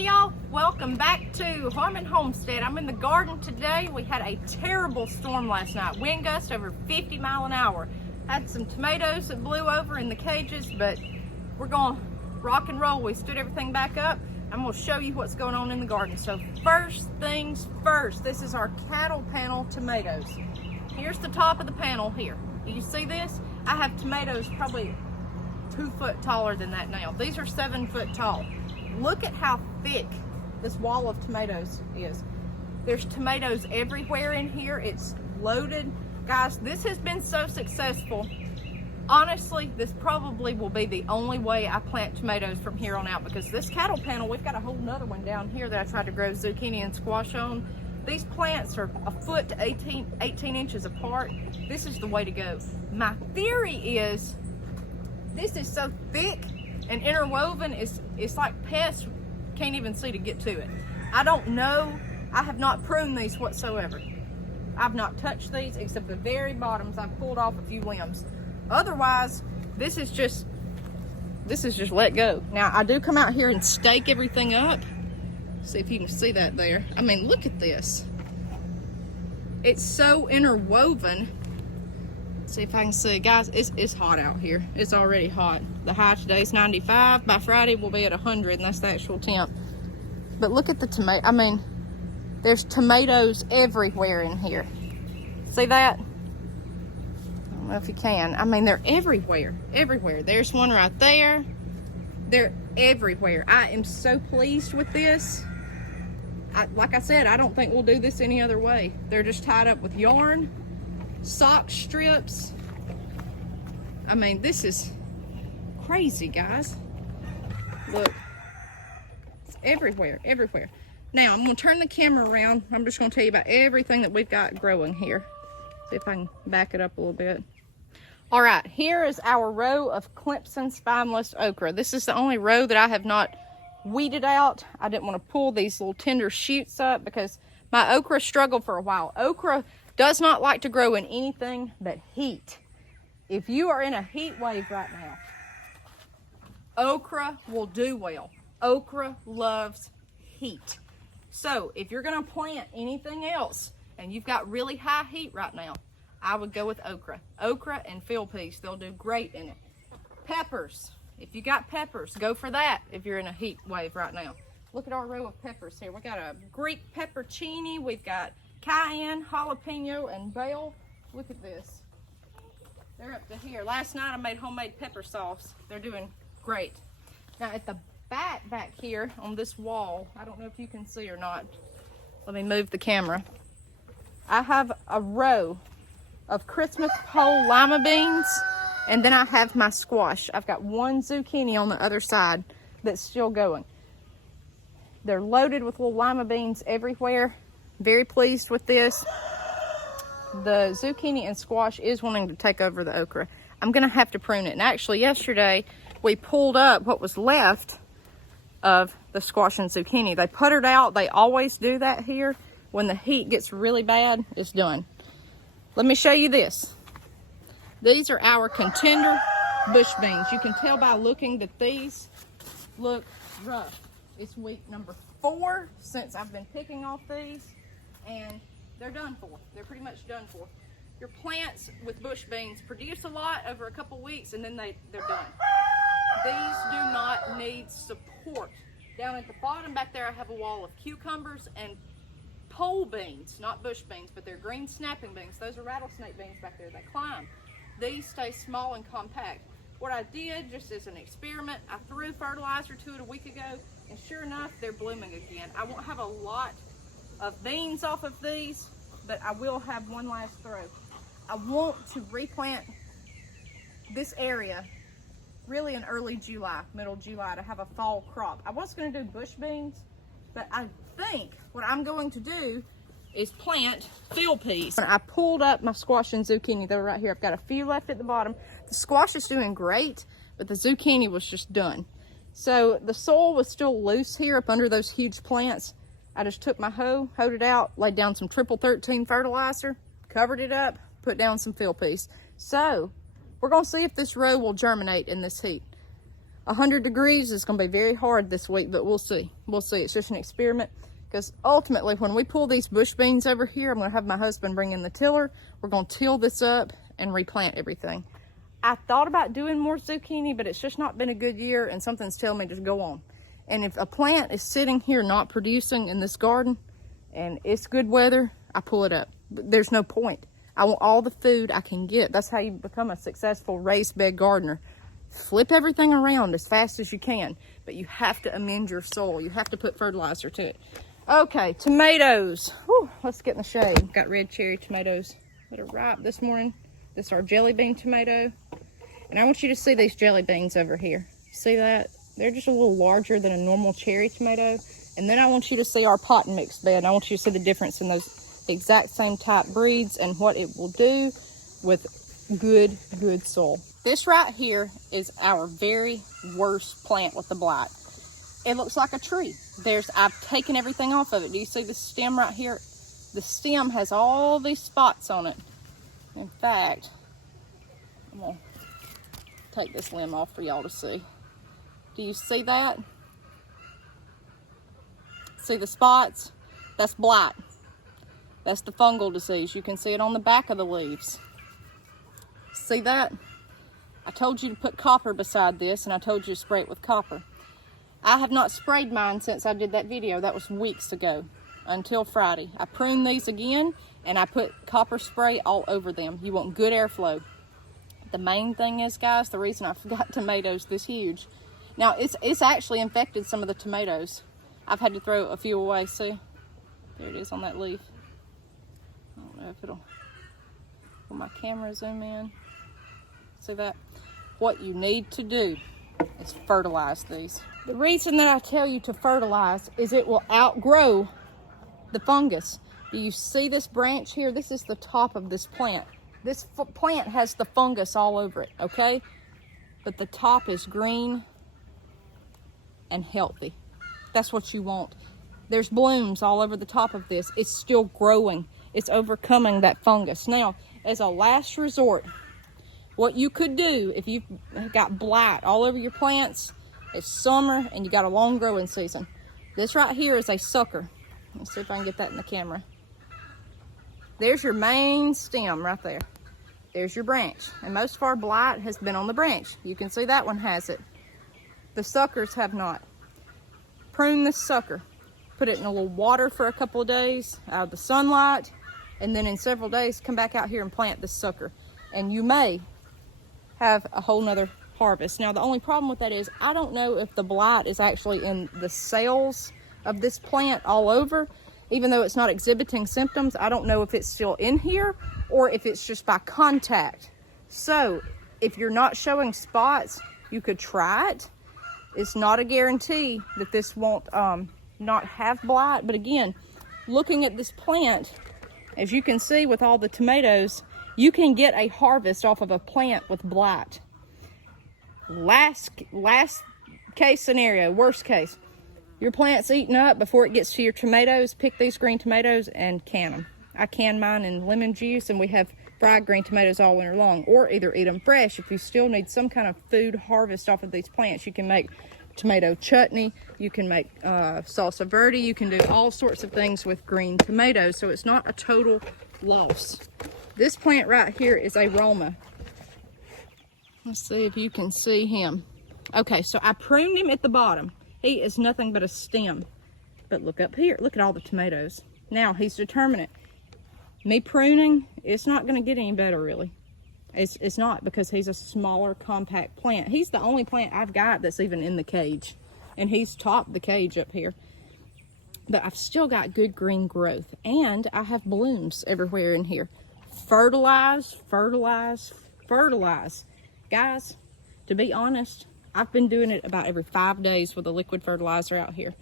Hey y'all, welcome back to Harmon Homestead. I'm in the garden today. We had a terrible storm last night. Wind gusts over 50 miles an hour. Had some tomatoes that blew over in the cages, but we're gonna rock and roll. We stood everything back up. I'm gonna show you what's going on in the garden. So first things first, this is our cattle panel tomatoes. Here's the top of the panel here. Do you see this? I have tomatoes probably 2 foot taller than that now. These are 7 foot tall. Look at how thick this wall of tomatoes is. There's tomatoes everywhere in here. It's loaded. Guys, this has been so successful. Honestly, this probably will be the only way I plant tomatoes from here on out, because this cattle panel, we've got a whole nother one down here that I tried to grow zucchini and squash on. These plants are a foot to 18 inches apart. This is the way to go. My theory is this is so thick and interwoven, it's like pests can't even see to get to it. I don't know. I have not pruned these whatsoever. I've not touched these except the very bottoms. I've pulled off a few limbs. Otherwise, this is just let go. Now, I do come out here and stake everything up. See if you can see that there. I mean, look at this. It's so interwoven. See if I can see. Guys, it's hot out here. It's already hot. The high today is 95. By Friday, we'll be at 100, and that's the actual temp. But look at the tomato. I mean, there's tomatoes everywhere in here. See that? I don't know if you can. I mean, they're everywhere. Everywhere. There's one right there. They're everywhere. I am so pleased with this. Like I said, I don't think we'll do this any other way. They're just tied up with yarn, sock strips. I mean, this is crazy, guys. Look, it's everywhere, everywhere. Now, I'm gonna turn the camera around. I'm just gonna tell you about everything that we've got growing here. See if I can back it up a little bit. All right, here is our row of Clemson spineless okra. This is the only row that I have not weeded out. I didn't want to pull these little tender shoots up because my okra struggled for a while. Okra does not like to grow in anything but heat. If you are in a heat wave right now, okra will do well. Okra loves heat. So if you're going to plant anything else and you've got really high heat right now, I would go with okra. Okra and field peas, they'll do great in it. Peppers, if you got peppers, go for that if you're in a heat wave right now. Look at our row of peppers here. We got a Greek peppercini, we've got cayenne, jalapeno, and bell. Look at this. They're up to here. Last night I made homemade pepper sauce. They're doing great. Now at the back here on this wall, I don't know if you can see or not. Let me move the camera. I have a row of Christmas pole lima beans, and then I have my squash. I've got one zucchini on the other side that's still going. They're loaded with little lima beans everywhere. Very pleased with this. The zucchini and squash is wanting to take over the okra. I'm gonna have to prune it. And actually yesterday we pulled up what was left of the squash and zucchini. They puttered out. They always do that here. When the heat gets really bad, it's done. Let me show you this. These are our contender bush beans. You can tell by looking that these look rough. It's week number 4 since I've been picking off these, and they're done for. They're pretty much done for. Your plants with bush beans produce a lot over a couple weeks, and then they're done. These do not need support. Down at the bottom back there, I have a wall of cucumbers and pole beans, not bush beans, but they're green snapping beans. Those are rattlesnake beans back there. They climb. These stay small and compact. What I did, just as an experiment, I threw fertilizer to it a week ago, and sure enough, they're blooming again. I won't have a lot of beans off of these, but I will have one last throw. I want to replant this area really in early July, middle July, to have a fall crop. I was going to do bush beans, but I think what I'm going to do is plant field peas. I pulled up my squash and zucchini. They're right here. I've got a few left at the bottom. The squash is doing great, but the zucchini was just done. So the soil was still loose here up under those huge plants. I just took my hoe, hoed it out, laid down some triple 13 fertilizer, covered it up, put down some field peas. So we're going to see if this row will germinate in this heat. 100 degrees. It's going to be very hard this week, but we'll see. We'll see. It's just an experiment. Because ultimately, when we pull these bush beans over here, I'm going to have my husband bring in the tiller. We're going to till this up and replant everything. I thought about doing more zucchini, but it's just not been a good year, and something's telling me to go on. And if a plant is sitting here not producing in this garden, and it's good weather, I pull it up. There's no point. I want all the food I can get. That's how you become a successful raised bed gardener. Flip everything around as fast as you can, but you have to amend your soil. You have to put fertilizer to it. Okay, tomatoes. Whew, let's get in the shade. Got red cherry tomatoes that are ripe this morning. This is our jelly bean tomato. And I want you to see these jelly beans over here. See that? They're just a little larger than a normal cherry tomato. And then I want you to see our pot and mix bed. I want you to see the difference in those exact same type breeds and what it will do with good soil. This right here is our very worst plant with the blight. It looks like a tree. I've taken everything off of it. Do you see the stem right here? The stem has all these spots on it. In fact, I'm gonna take this limb off for y'all to see. Do you see that? See the spots? That's blight. That's the fungal disease. You can see it on the back of the leaves. See that? I told you to put copper beside this, and I told you to spray it with copper. I have not sprayed mine since I did that video. That was weeks ago, until Friday. I pruned these again, and I put copper spray all over them. You want good airflow. The main thing is, guys, the reason I forgot tomatoes this huge. Now, it's actually infected some of the tomatoes. I've had to throw a few away. See? There it is on that leaf. I don't know if it'll... Will my camera zoom in? See that? What you need to do is fertilize these. The reason that I tell you to fertilize is it will outgrow the fungus. Do you see this branch here? This is the top of this plant. This plant has the fungus all over it, okay? But the top is green and healthy. That's what you want. There's blooms all over the top of this. It's still growing. It's overcoming that fungus. Now, as a last resort, what you could do if you've got blight all over your plants, it's summer and you got a long growing season. This right here is a sucker. Let's see if I can get that in the camera. There's your main stem right there. There's your branch. And most of our blight has been on the branch. You can see that one has it. The suckers have not. Prune this sucker. Put it in a little water for a couple of days out of the sunlight. And then in several days, come back out here and plant this sucker. And you may have a whole nother harvest. Now, the only problem with that is I don't know if the blight is actually in the cells of this plant all over. Even though it's not exhibiting symptoms, I don't know if it's still in here or if it's just by contact. So if you're not showing spots, you could try it. It's not a guarantee that this won't not have blight. But again, looking at this plant, as you can see with all the tomatoes, you can get a harvest off of a plant with blight. Last case scenario, worst case, your plant's eaten up before it gets to your tomatoes. Pick these green tomatoes and can them. I can mine in lemon juice, and we have fried green tomatoes all winter long. Or either eat them fresh. If you still need some kind of food harvest off of these plants, you can make tomato chutney. You can make salsa verde. You can do all sorts of things with green tomatoes. So it's not a total loss. This plant right here is a Roma. Let's see if you can see him. Okay, so I pruned him at the bottom. He is nothing but a stem. But look up here. Look at all the tomatoes. Now, he's determinate. Me pruning, it's not going to get any better, really. It's not, because he's a smaller, compact plant. He's the only plant I've got that's even in the cage. And he's topped the cage up here. But I've still got good green growth. And I have blooms everywhere in here. Fertilize, fertilize, fertilize. Guys, to be honest, I've been doing it about every 5 days with a liquid fertilizer out here.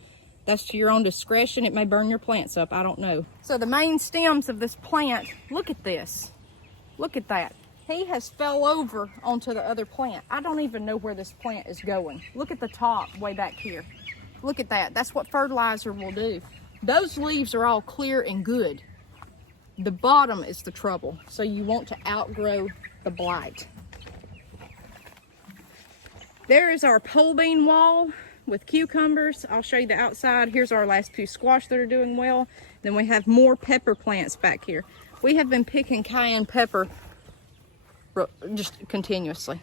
That's to your own discretion. It may burn your plants up. I don't know. So the main stems of this plant, look at this. Look at that. He has fell over onto the other plant. I don't even know where this plant is going. Look at the top way back here. Look at that. That's what fertilizer will do. Those leaves are all clear and good. The bottom is the trouble. So you want to outgrow the blight. There is our pole bean wall with cucumbers. I'll show you the outside. Here's our last few squash that are doing well. Then we have more pepper plants back here. We have been picking cayenne pepper just continuously.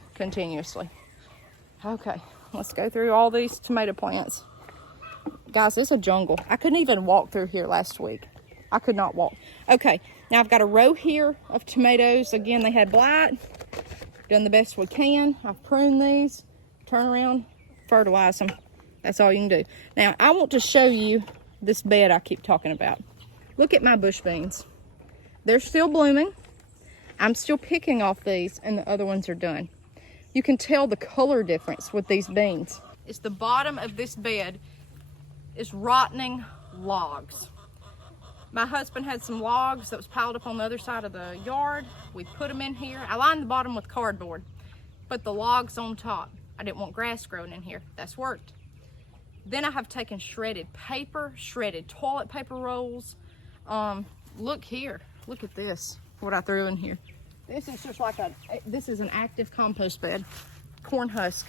Okay, let's go through all these tomato plants. Guys, it's a jungle. I couldn't even walk through here last week. I could not walk. Okay, now I've got a row here of tomatoes. Again, they had blight. Done the best we can. I've pruned these. Turn around, fertilize them. That's all you can do. Now, I want to show you this bed I keep talking about. Look at my bush beans. They're still blooming. I'm still picking off these, and the other ones are done. You can tell the color difference with these beans. It's the bottom of this bed is rotting logs. My husband had some logs that was piled up on the other side of the yard. We put them in here. I lined the bottom with cardboard, but the logs on top. I didn't want grass growing in here. That's worked. Then I have taken shredded paper, shredded toilet paper rolls. Look here. Look at this, what I threw in here. This is just like this is an active compost bed. Corn husk,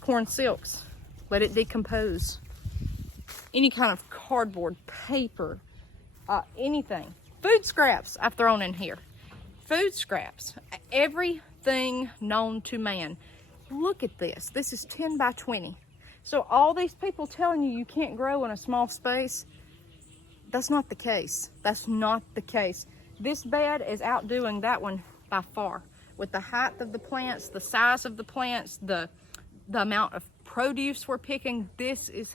corn silks. Let it decompose. Any kind of cardboard, paper, anything. Food scraps I've thrown in here. Food scraps. Everything known to man. Look at this. This is 10 by 20. So all these people telling you can't grow in a small space, that's not the case. That's not the case. This bed is outdoing that one by far. With the height of the plants, the size of the plants, the amount of produce we're picking, this is,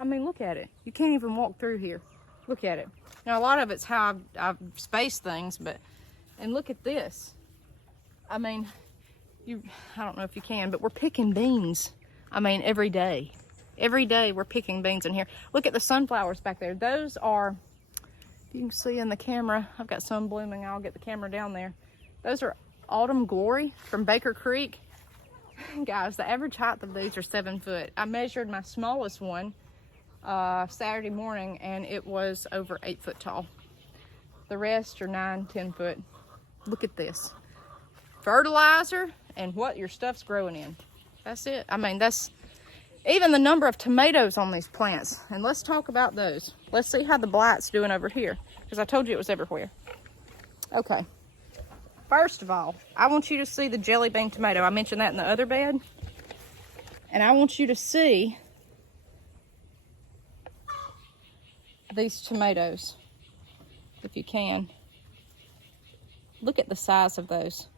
I mean, look at it. You can't even walk through here. Look at it. Now, a lot of it's how I've spaced things, and look at this. I mean, I don't know if you can, but we're picking beans. I mean, every day. Every day we're picking beans in here. Look at the sunflowers back there. Those are, if you can see in the camera, I've got some blooming. I'll get the camera down there. Those are Autumn Glory from Baker Creek. Guys, the average height of these are 7 foot. I measured my smallest one Saturday morning, and it was over 8 foot tall. The rest are 9, 10 foot. Look at this. Fertilizer and what your stuff's growing in. That's it. I mean, that's even the number of tomatoes on these plants. And let's talk about those. Let's see how the blight's doing over here, because I told you it was everywhere. Okay. First of all, I want you to see the jelly bean tomato. I mentioned that in the other bed. And I want you to see these tomatoes, if you can. Look at the size of those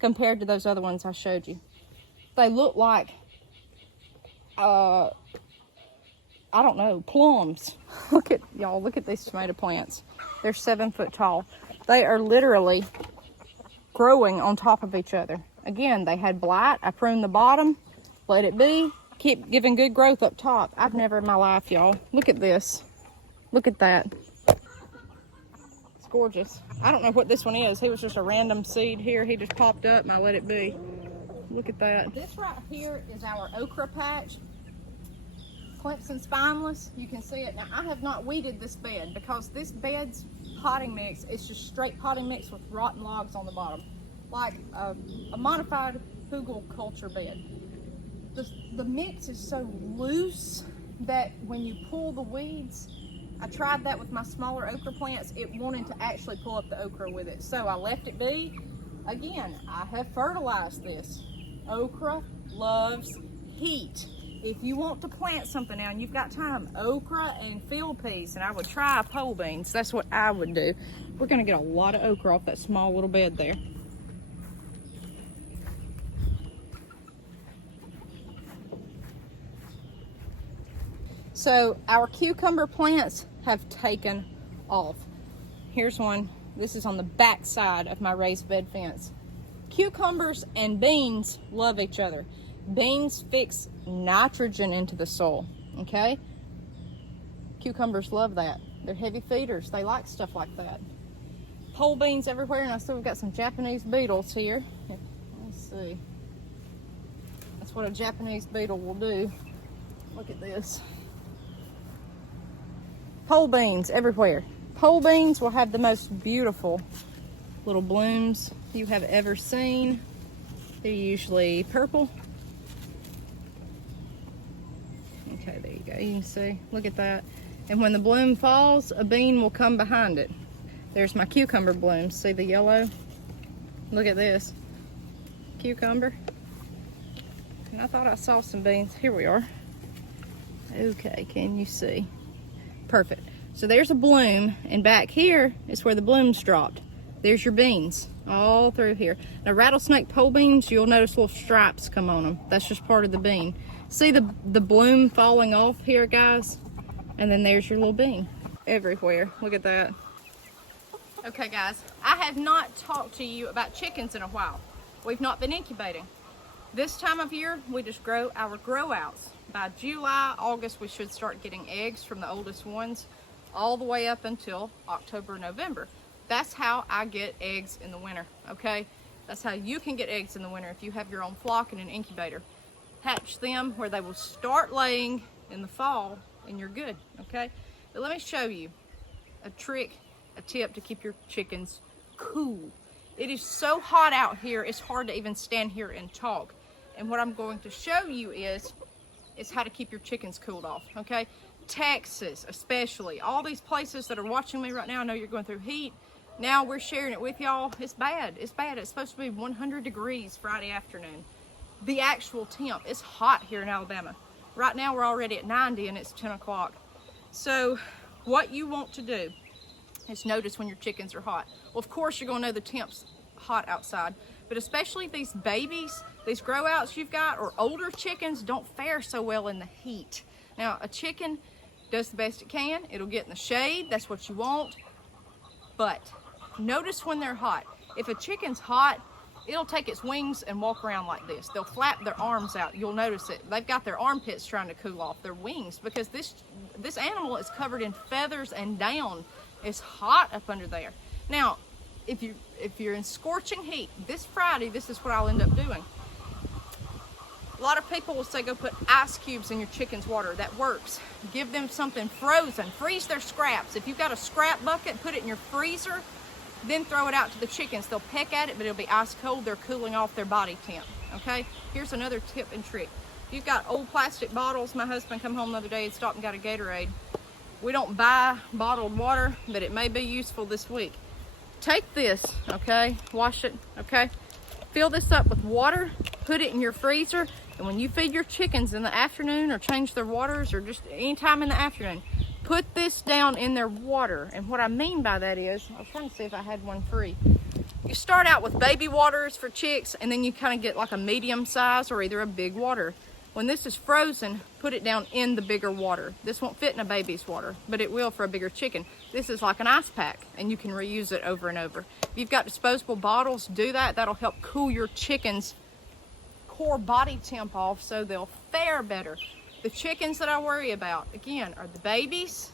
compared to those other ones I showed you. They look like, I don't know, plums. Look at, y'all, look at these tomato plants. They're 7 foot tall. They are literally growing on top of each other. Again, they had blight. I pruned the bottom, let it be, keep giving good growth up top. I've never in my life, y'all. Look at this. Look at that. It's gorgeous. I don't know what this one is. He was just a random seed here. He just popped up and I let it be. Look at that. This right here is our okra patch. Clemson spineless. You can see it. Now, I have not weeded this bed because this bed's potting mix is just straight potting mix with rotten logs on the bottom. Like a modified hugel culture bed. The mix is so loose that when you pull the weeds, I tried that with my smaller okra plants, it wanted to actually pull up the okra with it. So I left it be. Again, I have fertilized this. Okra loves heat. If you want to plant something now and you've got time, okra and field peas, and I would try pole beans. That's what I would do. We're gonna get a lot of okra off that small little bed there. So our cucumber plants have taken off. Here's one. This is on the back side of my raised bed fence. Cucumbers and beans love each other. Beans fix nitrogen into the soil, okay? Cucumbers love that. They're heavy feeders. They like stuff like that. Pole beans everywhere, and I still got some Japanese beetles here. Let's see. That's what a Japanese beetle will do. Look at this. Pole beans everywhere. Pole beans will have the most beautiful little blooms you have ever seen. They're usually purple you can see, look at that. And when the bloom falls, a bean will come behind it. There's my cucumber blooms. See the yellow? Look at this. Cucumber. And I thought I saw some beans. Here we are. Okay, can you see? Perfect. So there's a bloom, and back here is where the blooms dropped. There's your beans all through here. Now rattlesnake pole beans, you'll notice little stripes come on them. That's just part of the bean. See the bloom falling off here, guys? And then there's your little bean everywhere. Look at that. Okay guys, I have not talked to you about chickens in a while. We've not been incubating. This time of year, we just grow our grow outs. By July, August, we should start getting eggs from the oldest ones all the way up until October, November. That's how I get eggs in the winter, okay? That's how you can get eggs in the winter if you have your own flock and an incubator. Hatch them where they will start laying in the fall and you're good, okay? But let me show you a trick, a tip to keep your chickens cool. It is so hot out here, it's hard to even stand here and talk. And what I'm going to show you is how to keep your chickens cooled off, okay? Texas, especially, all these places that are watching me right now, I know you're going through heat. Now we're sharing it with y'all. It's bad, it's bad. It's supposed to be 100 degrees Friday afternoon. The actual temp, it's hot here in Alabama. Right now we're already at 90 and it's 10 o'clock. So what you want to do is notice when your chickens are hot. Well, of course you're gonna know the temp's hot outside, but especially these babies, these grow outs you've got, or older chickens don't fare so well in the heat. Now a chicken does the best it can. It'll get in the shade, that's what you want. But notice when they're hot. If a chicken's hot, it'll take its wings and walk around like this. They'll flap their arms out. You'll notice it. They've got their armpits trying to cool off, their wings, because this animal is covered in feathers and down. It's hot up under there. Now, if you're in scorching heat, this Friday, this is what I'll end up doing. A lot of people will say go put ice cubes in your chicken's water. That works. Give them something frozen. Freeze their scraps. If you've got a scrap bucket, put it in your freezer, then throw it out to the chickens. They'll peck at it, but it'll be ice cold. They're cooling off their body temp, okay? Here's another tip and trick. If you've got old plastic bottles, my husband come home the other day and stopped and got a Gatorade. We don't buy bottled water, but it may be useful this week. Take this, okay? Wash it, okay? Fill this up with water, put it in your freezer, and when you feed your chickens in the afternoon or change their waters or just any time in the afternoon, put this down in their water. And what I mean by that is, I was trying to see if I had one free. You start out with baby waters for chicks, and then you kind of get like a medium size or either a big water. When this is frozen, put it down in the bigger water. This won't fit in a baby's water, but it will for a bigger chicken. This is like an ice pack, and you can reuse it over and over. If you've got disposable bottles, do that. That'll help cool your chickens' core body temp off so they'll fare better. The chickens that I worry about, again, are the babies.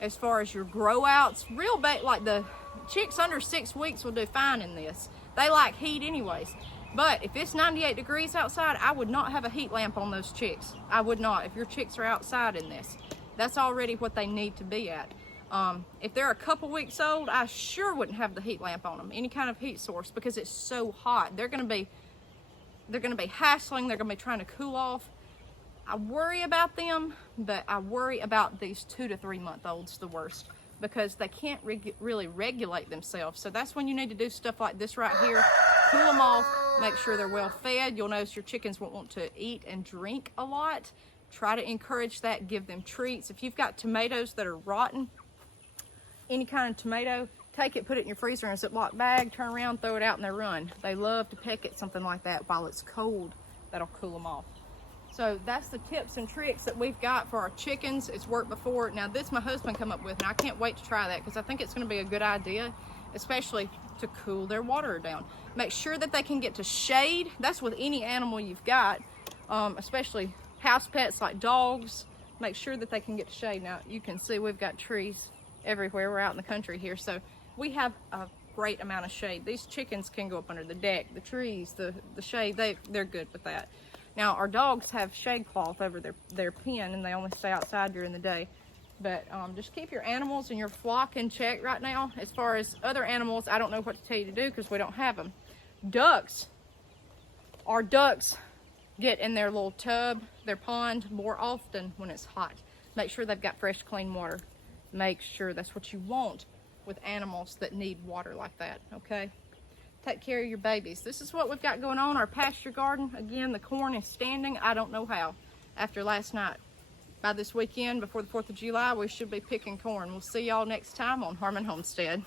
As far as your grow outs, like the chicks under 6 weeks will do fine in this. They like heat anyways. But if it's 98 degrees outside, I would not have a heat lamp on those chicks. I would not. If your chicks are outside in this, that's already what they need to be at. If they're a couple weeks old, I sure wouldn't have the heat lamp on them, any kind of heat source, because it's so hot. They're gonna be hassling. They're gonna be trying to cool off. I worry about them, but I worry about these 2 to 3 month olds the worst, because they can't really regulate themselves. So that's when you need to do stuff like this right here. Cool them off, make sure they're well fed. You'll notice your chickens won't want to eat and drink a lot. Try to encourage that, give them treats. If you've got tomatoes that are rotten, any kind of tomato, take it, put it in your freezer in a Ziploc bag, turn around, throw it out, and they run. They love to peck at something like that while it's cold. That'll cool them off. So that's the tips and tricks that we've got for our chickens. It's worked before. Now this my husband come up with, and I can't wait to try that because I think it's going to be a good idea, especially to cool their water down. Make sure that they can get to shade. That's with any animal you've got, especially house pets like dogs. Make sure that they can get to shade. Now you can see we've got trees everywhere. We're out in the country here, so we have a great amount of shade. These chickens can go up under the deck, the trees, the shade. They're good with that. Now our dogs have shade cloth over their pen, and they only stay outside during the day. But just keep your animals and your flock in check right now. As far as other animals, I don't know what to tell you to do because we don't have them. Ducks. Our ducks get in their little tub, their pond, more often when it's hot. Make sure they've got fresh, clean water. Make sure that's what you want with animals that need water like that, okay? Take care of your babies. This is what we've got going on, our pasture garden. Again, the corn is standing. I don't know how. After last night, by this weekend, before the 4th of July, we should be picking corn. We'll see y'all next time on Harmon Homestead.